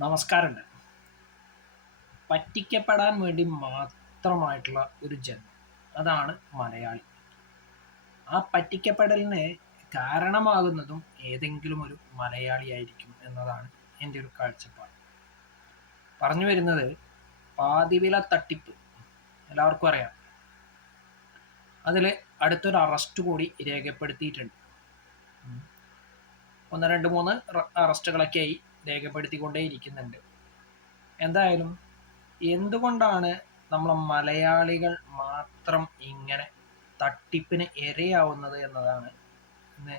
നമസ്കാരമുണ്ട്. പറ്റിക്കപ്പെടാൻ വേണ്ടി മാത്രമായിട്ടുള്ള ഒരു ജന്മം, അതാണ് മലയാളി. ആ പറ്റിക്കപ്പെടലിന് കാരണമാകുന്നതും ഏതെങ്കിലും ഒരു മലയാളിയായിരിക്കും എന്നതാണ് എൻ്റെ ഒരു കാഴ്ചപ്പാട്. പറഞ്ഞു വരുന്നത് പാതിവില തട്ടിപ്പ് എല്ലാവർക്കും അറിയാം. അതിൽ അടുത്തൊരു അറസ്റ്റ് കൂടി രേഖപ്പെടുത്തിയിട്ടുണ്ട്. ഒന്ന് രണ്ട് മൂന്ന് അറസ്റ്റുകളൊക്കെയായി രേഖപ്പെടുത്തിക്കൊണ്ടേ ഇരിക്കുന്നുണ്ട്. എന്തായാലും എന്തുകൊണ്ടാണ് നമ്മളെ മലയാളികൾ മാത്രം ഇങ്ങനെ തട്ടിപ്പിന് ഇരയാവുന്നത് എന്നതാണ് ഇന്ന്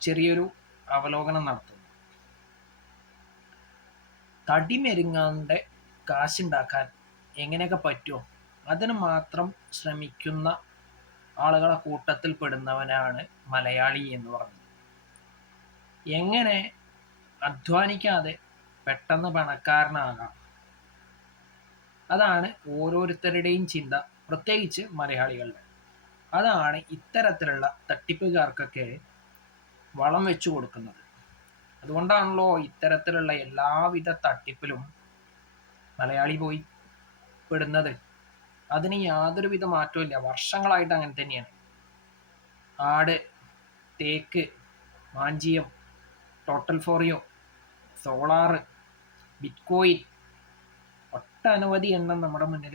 ചെറിയൊരു അവലോകനം നടത്തുന്നത്. തടിമെരുങ്ങാണ്ട് കാശുണ്ടാക്കാൻ എങ്ങനെയൊക്കെ പറ്റുമോ അതിന് മാത്രം ശ്രമിക്കുന്ന ആളുകളെ കൂട്ടത്തിൽ പെടുന്നവനാണ് മലയാളി എന്ന് പറയുന്നത്. എങ്ങനെ അധ്വാനിക്കാതെ പെട്ടെന്ന് പണക്കാരനാകാം, അതാണ് ഓരോരുത്തരുടെയും ചിന്ത, പ്രത്യേകിച്ച് മലയാളികളുടെ. അതാണ് ഇത്തരത്തിലുള്ള തട്ടിപ്പുകാർക്കൊക്കെ വളം വെച്ചു കൊടുക്കുന്നത്. അതുകൊണ്ടാണല്ലോ ഇത്തരത്തിലുള്ള എല്ലാവിധ തട്ടിപ്പിലും മലയാളി പോയി പെടുന്നത്. അതിന് യാതൊരുവിധ മാറ്റവും ഇല്ല. വർഷങ്ങളായിട്ട് അങ്ങനെ തന്നെയാണ്. ആട്, തേക്ക്, മാഞ്ചിയം, ടോട്ടൽ ഫോറിയോ, സോളാറ്, ബിറ്റ്കോയിൻ, ഒട്ടനവധി എണ്ണം നമ്മുടെ മുന്നിൽ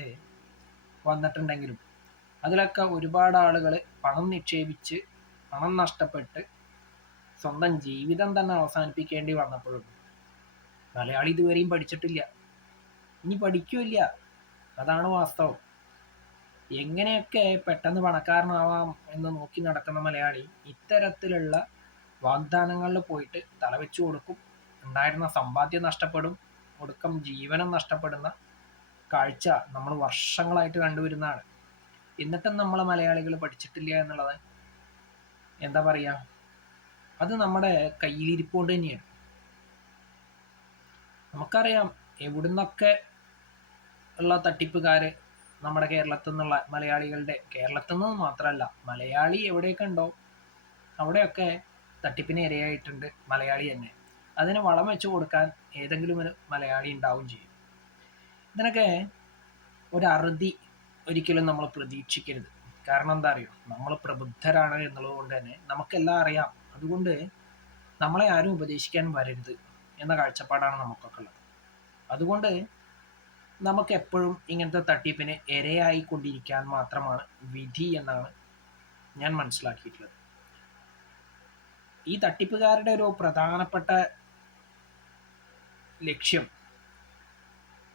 വന്നിട്ടുണ്ടെങ്കിലും അതിലൊക്കെ ഒരുപാട് ആളുകൾ പണം നിക്ഷേപിച്ച് പണം നഷ്ടപ്പെട്ട് സ്വന്തം ജീവിതം തന്നെ അവസാനിപ്പിക്കേണ്ടി വന്നപ്പോഴും മലയാളി ഇതുവരെയും പഠിച്ചിട്ടില്ല, ഇനി പഠിക്കൂല്ല. അതാണ് വാസ്തവം. എങ്ങനെയൊക്കെ പെട്ടെന്ന് പണക്കാരനാവാം എന്ന് നോക്കി നടക്കുന്ന മലയാളി ഇത്തരത്തിലുള്ള വാഗ്ദാനങ്ങളിൽ പോയിട്ട് തലവെച്ചു കൊടുക്കും. ഉണ്ടായിരുന്ന സമ്പാദ്യം നഷ്ടപ്പെടും, ഒടുക്കം ജീവനം നഷ്ടപ്പെടുന്ന കാഴ്ച നമ്മൾ വർഷങ്ങളായിട്ട് കണ്ടുവരുന്നതാണ്. എന്നിട്ടും നമ്മളെ മലയാളികൾ പഠിച്ചിട്ടില്ല എന്നുള്ളത് എന്താ പറയുക, അത് നമ്മുടെ കയ്യിലിരിപ്പുകൊണ്ട് തന്നെയാണ്. നമുക്കറിയാം എവിടുന്നൊക്കെ ഉള്ള തട്ടിപ്പുകാര് നമ്മുടെ കേരളത്തിൽ നിന്നുള്ള മലയാളികളുടെ, കേരളത്തിൽ നിന്ന് മാത്രമല്ല, മലയാളി എവിടെയൊക്കെ ഉണ്ടോ അവിടെയൊക്കെ തട്ടിപ്പിന് ഇരയായിട്ടുണ്ട് മലയാളി തന്നെ. അതിന് വളം വെച്ച് കൊടുക്കാൻ ഏതെങ്കിലും ഒരു മലയാളി ഉണ്ടാവും ചെയ്യും. ഇതിനൊക്കെ ഒരു അറുതി ഒരിക്കലും നമ്മൾ പ്രതീക്ഷിക്കരുത്. കാരണം എന്താ അറിയോ, നമ്മൾ പ്രബുദ്ധരാണ് എന്നുള്ളത് കൊണ്ട് തന്നെ നമുക്കെല്ലാം അറിയാം. അതുകൊണ്ട് നമ്മളെ ആരും ഉപദേശിക്കാൻ വരരുത് എന്ന കാഴ്ചപ്പാടാണ് നമുക്കൊക്കെ ഉള്ളത്. അതുകൊണ്ട് നമുക്ക് എപ്പോഴും ഇങ്ങനത്തെ തട്ടിപ്പിന് ഇരയായിക്കൊണ്ടിരിക്കാൻ മാത്രമാണ് വിധി എന്നാണ് ഞാൻ മനസ്സിലാക്കിയിട്ടുള്ളത്. ഈ തട്ടിപ്പുകാരുടെ ഒരു പ്രധാനപ്പെട്ട ലക്ഷ്യം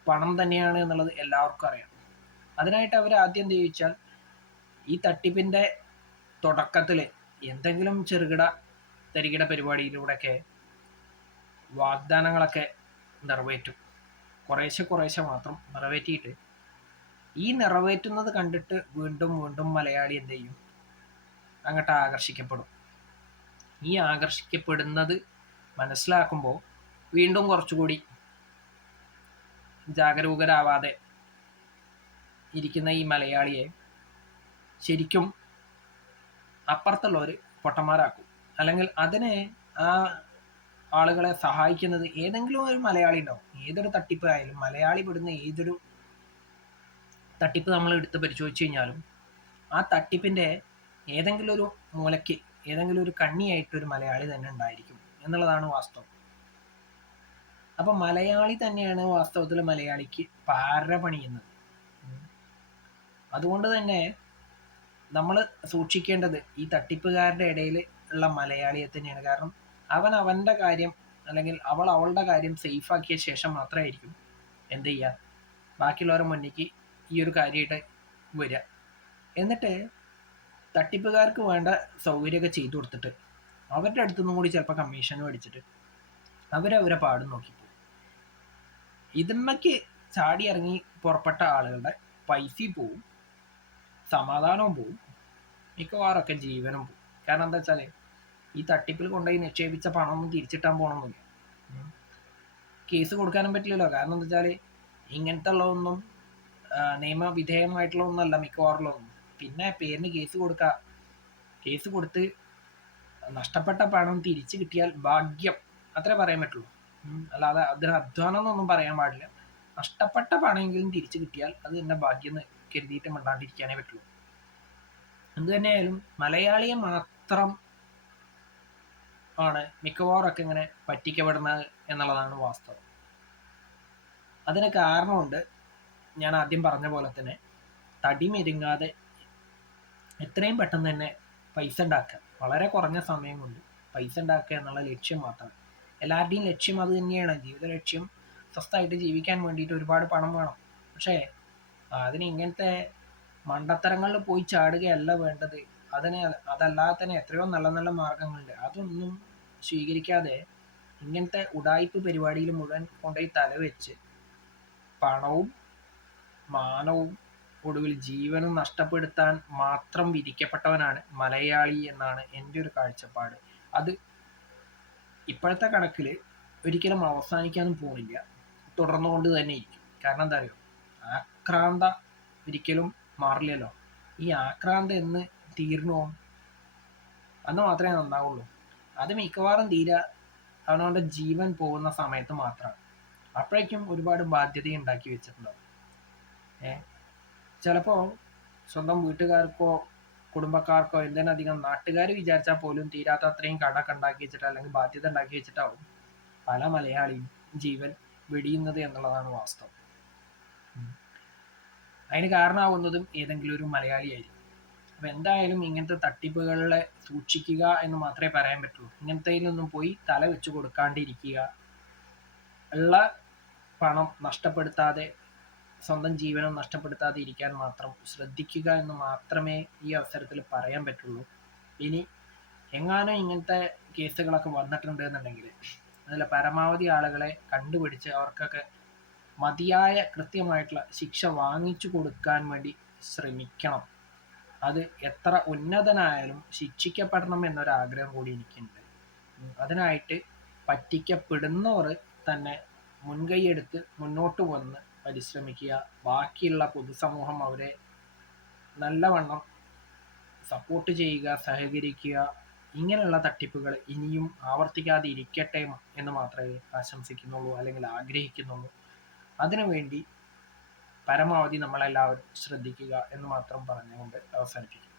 പണം തന്നെയാണ് എന്നുള്ളത് എല്ലാവർക്കും അറിയാം. അതിനായിട്ട് അവർ ആദ്യം എന്ത് ചോദിച്ചാൽ, ഈ തട്ടിപ്പിൻ്റെ തുടക്കത്തിൽ എന്തെങ്കിലും ചെറുകിട തരികിട പരിപാടിയിലൂടെയൊക്കെ വാഗ്ദാനങ്ങളൊക്കെ നിറവേറ്റും. കുറേശ്ശെ കുറേശ്ശെ മാത്രം നിറവേറ്റിയിട്ട് ഈ നിറവേറ്റുന്നത് കണ്ടിട്ട് വീണ്ടും വീണ്ടും മലയാളി എന്ത് ചെയ്യും, അങ്ങോട്ട് ആകർഷിക്കപ്പെടും. ഈ ആകർഷിക്കപ്പെടുന്നത് മനസ്സിലാക്കുമ്പോൾ വീണ്ടും കുറച്ചുകൂടി ജാഗരൂകരാവാതെ ഇരിക്കുന്ന ഈ മലയാളിയെ ശരിക്കും അപ്പുറത്തുള്ളവർ പൊട്ടന്മാരാക്കും. അല്ലെങ്കിൽ അതിനെ ആ ആളുകളെ സഹായിക്കുന്നത് ഏതെങ്കിലും ഒരു മലയാളി ഉണ്ടാവും. ഏതൊരു തട്ടിപ്പ് ആയാലും മലയാളി പെടുന്ന ഏതൊരു തട്ടിപ്പ് നമ്മൾ എടുത്ത് പരിശോധിച്ച് കഴിഞ്ഞാലും ആ തട്ടിപ്പിൻ്റെ ഏതെങ്കിലും ഒരു മൂലയ്ക്ക്, ഏതെങ്കിലും ഒരു കണ്ണിയായിട്ടൊരു മലയാളി തന്നെ ഉണ്ടായിരിക്കും എന്നുള്ളതാണ് വാസ്തവം. അപ്പം മലയാളി തന്നെയാണ് വാസ്തവത്തിൽ മലയാളിക്ക് പാര പണിയുന്നത്. അതുകൊണ്ട് തന്നെ നമ്മൾ സൂക്ഷിക്കേണ്ടത് ഈ തട്ടിപ്പുകാരുടെ ഇടയിൽ ഉള്ള മലയാളിയെ തന്നെയാണ്. കാരണം അവൻ അവൻ്റെ കാര്യം അല്ലെങ്കിൽ അവൾ അവളുടെ കാര്യം സേഫാക്കിയ ശേഷം മാത്രമായിരിക്കും എന്ത് ചെയ്യുക, ബാക്കിയുള്ളവരുടെ മുന്നിലേക്ക് ഈ ഒരു കാര്യമായിട്ട് വരിക. എന്നിട്ട് തട്ടിപ്പുകാർക്ക് വേണ്ട സൗകര്യമൊക്കെ ചെയ്തു കൊടുത്തിട്ട് അവരുടെ അടുത്തുനിന്നും കൂടി ചിലപ്പോൾ കമ്മീഷൻ മേടിച്ചിട്ട് അവരവരെ പാടും നോക്കിപ്പോകും. ഇതിന്മേക്ക് ചാടി ഇറങ്ങി പുറപ്പെട്ട ആളുകളുടെ പൈസയും പോവും, സമാധാനവും പോവും, മിക്കവാറൊക്കെ ജീവനും പോവും. കാരണം എന്താ വെച്ചാൽ ഈ തട്ടിപ്പിൽ കൊണ്ടുപോയി നിക്ഷേപിച്ച പണമൊന്നും തിരിച്ചിട്ടാൻ പോകണമെന്നില്ല. കേസ് കൊടുക്കാനും പറ്റില്ലല്ലോ. കാരണം എന്താ വെച്ചാൽ ഇങ്ങനത്തെ ഉള്ളതൊന്നും നിയമവിധേയമായിട്ടുള്ള ഒന്നല്ല മിക്കവാറുള്ളതൊന്നും. പിന്നെ പേരിന് കേസ് കൊടുക്കുക, കേസ് കൊടുത്ത് നഷ്ടപ്പെട്ട പണം തിരിച്ചു കിട്ടിയാൽ ഭാഗ്യം, അത്രേ പറയാൻ പറ്റുള്ളൂ. അല്ലാതെ അതിന് അധ്വാനം എന്നൊന്നും പറയാൻ പാടില്ല. നഷ്ടപ്പെട്ട പണമെങ്കിലും തിരിച്ചു കിട്ടിയാൽ അത് തന്നെ ഭാഗ്യം എന്ന് കരുതിയിട്ട് മിണ്ടാണ്ടിരിക്കാനേ പറ്റുള്ളൂ. എന്ത് തന്നെയായാലും മലയാളിയെ മാത്രം ആണ് മിക്കവാറൊക്കെ ഇങ്ങനെ പറ്റിക്കപ്പെടുന്നത് എന്നുള്ളതാണ് വാസ്തവം. അതിന് കാരണമുണ്ട്. ഞാൻ ആദ്യം പറഞ്ഞ പോലെ തന്നെ തടി മെരുങ്ങാതെ എത്രയും പെട്ടെന്ന് തന്നെ പൈസ ഉണ്ടാക്കുക, വളരെ കുറഞ്ഞ സമയം കൊണ്ട് പൈസ ഉണ്ടാക്കുക എന്നുള്ള ലക്ഷ്യം മാത്രമാണ് എല്ലാവരുടെയും ലക്ഷ്യം. അത് തന്നെയാണ് ജീവിത ലക്ഷ്യം. സ്വസ്ഥമായിട്ട് ജീവിക്കാൻ വേണ്ടിയിട്ട് ഒരുപാട് പണം വേണം. പക്ഷേ അതിന് ഇങ്ങനത്തെ മണ്ടത്തരങ്ങളിൽ പോയി ചാടുകയല്ല വേണ്ടത്. അതിന് അതല്ലാതെ തന്നെ എത്രയോ നല്ല നല്ല മാർഗങ്ങളുണ്ട്. അതൊന്നും സ്വീകരിക്കാതെ ഇങ്ങനത്തെ ഉടായിപ്പ് പരിപാടിയിൽ മുഴുവൻ കൊണ്ടുപോയി തലവെച്ച് പണവും മാനവും ഒടുവിൽ ജീവനും നഷ്ടപ്പെടുത്താൻ മാത്രം വിധിക്കപ്പെട്ടവനാണ് മലയാളി എന്നാണ് എൻ്റെ ഒരു കാഴ്ചപ്പാട്. അത് ഇപ്പോഴത്തെ കണക്കിൽ ഒരിക്കലും അവസാനിക്കാനും പോകുന്നില്ല, തുടർന്നുകൊണ്ട് തന്നെ ഇരിക്കും. കാരണം എന്താ അറിയോ, ആക്രാന്ത ഒരിക്കലും മാറില്ലല്ലോ. ഈ ആക്രാന്ത എന്ന് തീർന്നോ അന്ന് മാത്രമേ നന്നാവുള്ളൂ. അത് മിക്കവാറും തീരെ അവനവൻ്റെ ജീവൻ പോകുന്ന സമയത്ത് മാത്രമാണ്. അപ്പോഴേക്കും ഒരുപാട് ബാധ്യത ഉണ്ടാക്കി വെച്ചിട്ടുണ്ടാവും. ചിലപ്പോൾ സ്വന്തം വീട്ടുകാർക്കോ കുടുംബക്കാർക്കോ എന്തിനധികം നാട്ടുകാർ വിചാരിച്ചാൽ പോലും തീരാത്ത അത്രയും കടമൊക്കെ ഉണ്ടാക്കി വെച്ചിട്ട് അല്ലെങ്കിൽ ബാധ്യത ഉണ്ടാക്കി വെച്ചിട്ടാവും പല മലയാളിയും ജീവൻ വെടിയുന്നത് എന്നുള്ളതാണ് വാസ്തവം. അതിന് കാരണമാവുന്നതും ഏതെങ്കിലും ഒരു മലയാളിയായിരിക്കും. അപ്പം എന്തായാലും ഇങ്ങനത്തെ തട്ടിപ്പുകളെ സൂക്ഷിക്കുക എന്ന് മാത്രമേ പറയാൻ പറ്റുള്ളൂ. ഇങ്ങനത്തേലൊന്നും പോയി തല വെച്ച് കൊടുക്കാണ്ടിരിക്കുക, ഉള്ള പണം നഷ്ടപ്പെടുത്താതെ സ്വന്തം ജീവനം നഷ്ടപ്പെടുത്താതെ ഇരിക്കാൻ മാത്രം ശ്രദ്ധിക്കുക എന്ന് മാത്രമേ ഈ അവസരത്തിൽ പറയാൻ പറ്റുള്ളൂ. ഇനി എങ്ങാനും ഇങ്ങനത്തെ കേസുകളൊക്കെ വന്നിട്ടുണ്ട് എന്നുണ്ടെങ്കിൽ അതിൽ പരമാവധി ആളുകളെ കണ്ടുപിടിച്ച് അവർക്കൊക്കെ മതിയായ കൃത്യമായിട്ടുള്ള ശിക്ഷ വാങ്ങിച്ചു കൊടുക്കാൻ വേണ്ടി ശ്രമിക്കണം. അത് എത്ര ഉന്നതനായാലും ശിക്ഷിക്കപ്പെടണം എന്നൊരാഗ്രഹം കൂടി എനിക്കുണ്ട്. അതിനായിട്ട് പറ്റിക്കപ്പെടുന്നവർ തന്നെ മുൻകൈയെടുത്ത് മുന്നോട്ട് വന്ന് പരിശ്രമിക്കുക. ബാക്കിയുള്ള പൊതുസമൂഹം അവരെ നല്ലവണ്ണം സപ്പോർട്ട് ചെയ്യുക, സഹകരിക്കുക. ഇങ്ങനെയുള്ള തട്ടിപ്പുകൾ ഇനിയും ആവർത്തിക്കാതെ ഇരിക്കട്ടെ എന്ന് മാത്രമേ ആശംസിക്കുന്നുള്ളൂ, അല്ലെങ്കിൽ ആഗ്രഹിക്കുന്നുള്ളൂ. അതിനുവേണ്ടി പരമാവധി നമ്മളെല്ലാവരും ശ്രദ്ധിക്കുക എന്ന് മാത്രം പറഞ്ഞുകൊണ്ട് അവസാനിപ്പിക്കും.